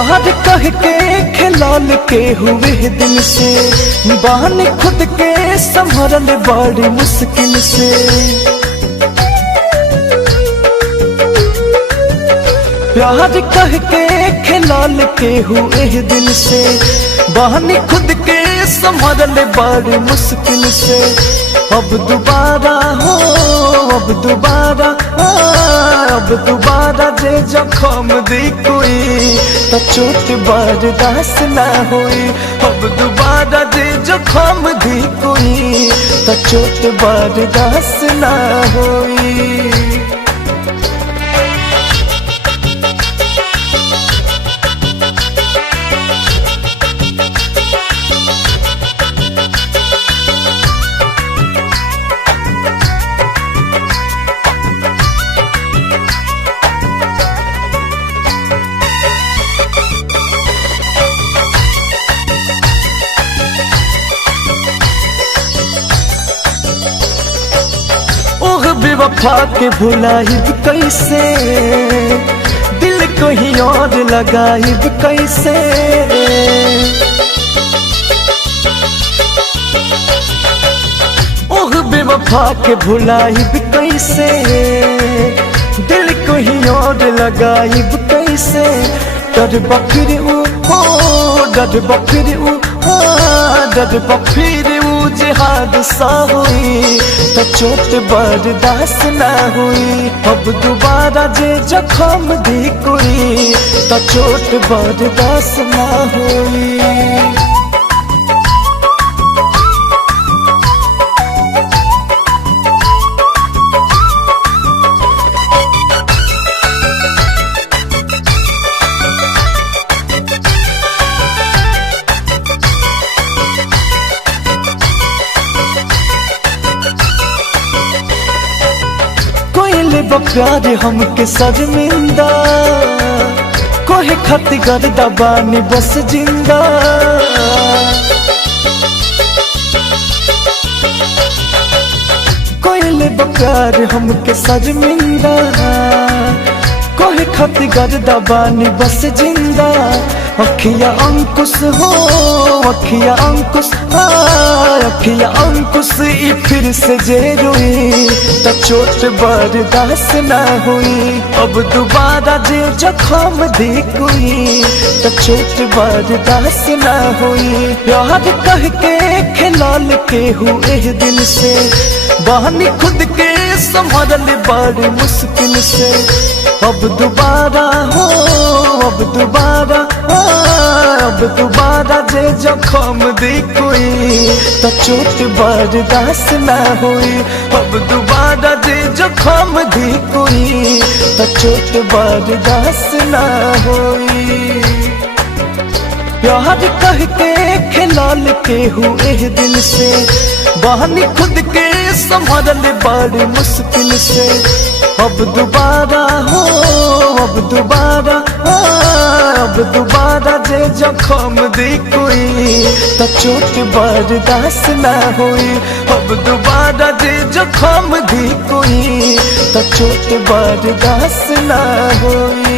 प्यार कह के खिलाल के हुए दिल से, बहाने खुद के संभरल बड़ी मुश्किल से। प्यार कह के खिलाल के हुए दिल से, बहाने खुद के संभरल बड़ी मुश्किल से। अब दोबारा हो, अब दोबारा, अब दोबारा जे जखम दी कोई तो चोट बर्दाश्त ना होई। अब दोबारा जे जखम दी कोई तो चोट बर्दाश्त ना होई। बेवफा के भुलाइब कैसे, दिल कहीं और लगाइब कैसे। ओह बेवफा के भुलाइब कैसे, दिल कहीं और लगाइब कैसे। डर बफिर ऊ हो, डर बफिर ऊ हो, डर बफिर ऊ जे हादसा हुई तो चोट बर्दाश्त ना हुई। अब दोबारा जे जखम दी कोई तो चोट बर्दाश्त ना हुई। प्यार हमके शर्मिंदा, कोहे खत गर्दा बानी बस जिंदा। कोयले प्यार हमके शर्मिंदा, कोहे खत गर्दा बानी बस जिंदा। अखिया अंकुश हो, अखिया अंकुश, अखिया अंकुश ई फिर से जे रोई तो चोट बर्दाश्त ना हुई। अब दोबारा जे जखम दी कोई तो चोट बर्दाश्त ना हुई। प्यार कह के खिलाल के हुए दिल से, बहाने खुद के संभरल बड़ी मुश्किल से। अब दोबारा हो, अब दोबारा, अब दोबारा जे जखम दी कोई तो चोट बर्दाश्त ना हुई। अब दोबारा जे जखम दी कोई तो चोट बर्दाश्त ना हुई। प्यार कह के खिलाल के हुए दिल से, बहाने खुद के संभरल बड़ी मुश्किल से। अब दोबारा हो, अब दोबारा, अब दोबारा जे जखम दी कोई तो चोट बर्दाश्त ना हुई। अब दोबारा जे जखम दी कोई तो चोट बर्दाश्त ना हुई।